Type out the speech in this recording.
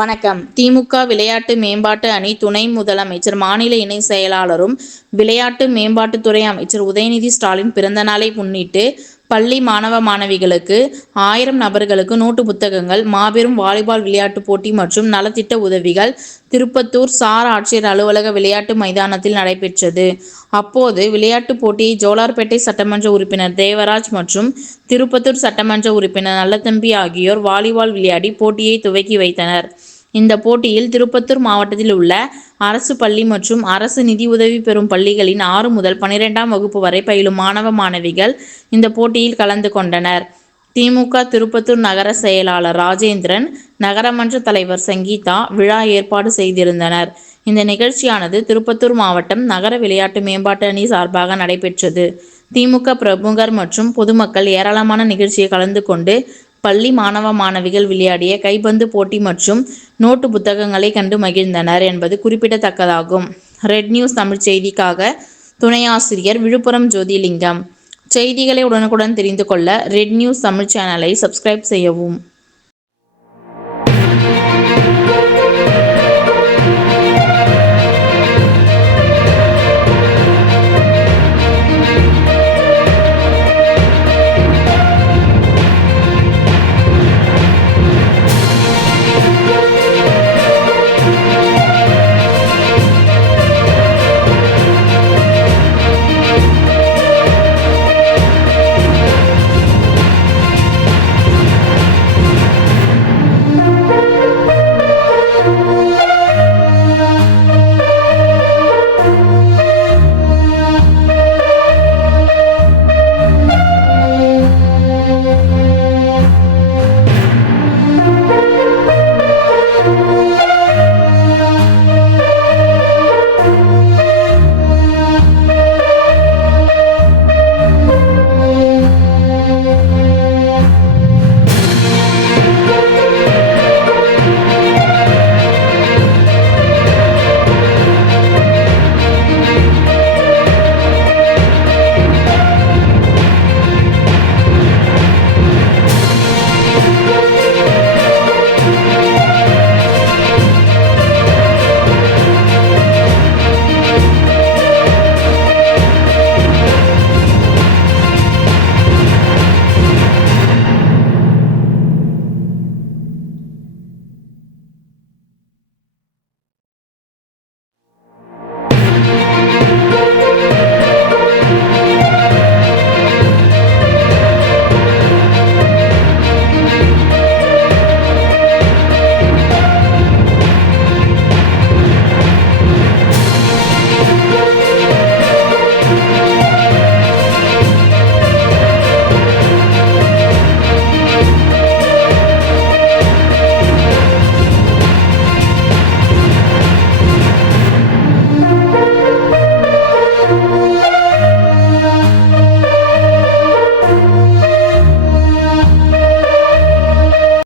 வணக்கம். திமுக விளையாட்டு மேம்பாட்டு அணி துணை முதலமைச்சர், மாநில இணை செயலாளரும், விளையாட்டு மேம்பாட்டுத்துறை அமைச்சர் உதயநிதி ஸ்டாலின் பிறந்த நாளை முன்னிட்டு, பள்ளி மாணவ, மாணவிகளுக்கு 1000 நபர்களுக்கு நோட்டு புத்தகங்கள், மாபெரும் வாலிபால் விளையாட்டு போட்டி மற்றும் நலத்திட்ட உதவிகள் திருப்பத்தூர் சார் ஆட்சியர் அலுவலக விளையாட்டு மைதானத்தில் நடைபெற்றது. அப்போது விளையாட்டு போட்டியை ஜோலார்பேட்டை சட்டமன்ற உறுப்பினர் தேவராஜ் மற்றும் திருப்பத்தூர் சட்டமன்ற உறுப்பினர் நல்லதம்பி ஆகியோர் வாலிபால் விளையாடி போட்டியை துவக்கி வைத்தனர். இந்த போட்டியில் திருப்பத்தூர் மாவட்டத்தில் உள்ள அரசு பள்ளி மற்றும் அரசு நிதியுதவி பெறும் பள்ளிகளின் 6 முதல் 12ஆம் வகுப்பு வரை பயிலும் மாணவ, மாணவிகள் இந்த போட்டியில் கலந்து கொண்டனர். திமுக திருப்பத்தூர் நகர செயலாளர் ராஜேந்திரன், நகரமன்ற தலைவர் சங்கீதா விழா ஏற்பாடு செய்திருந்தனர். இந்த நிகழ்ச்சியானது திருப்பத்தூர் மாவட்டம் நகர விளையாட்டு மேம்பாட்டு அணி சார்பாக நடைபெற்றது. திமுக பிரமுகர் மற்றும் பொதுமக்கள் ஏராளமான நிகழ்ச்சியில் கலந்து கொண்டு பள்ளி மாணவ, மாணவிகள் விளையாடிய கைப்பந்து போட்டி மற்றும் நோட்டு புத்தகங்களை கண்டு மகிழ்ந்தனர் என்பது குறிப்பிடத்தக்கதாகும். ரெட் நியூஸ் தமிழ் செய்திக்காக துணை ஆசிரியர் விழுப்புரம் ஜோதிலிங்கம். செய்திகளை உடனுக்குடன் தெரிந்து கொள்ள ரெட் நியூஸ் தமிழ் சேனலை சப்ஸ்கிரைப் செய்யவும்.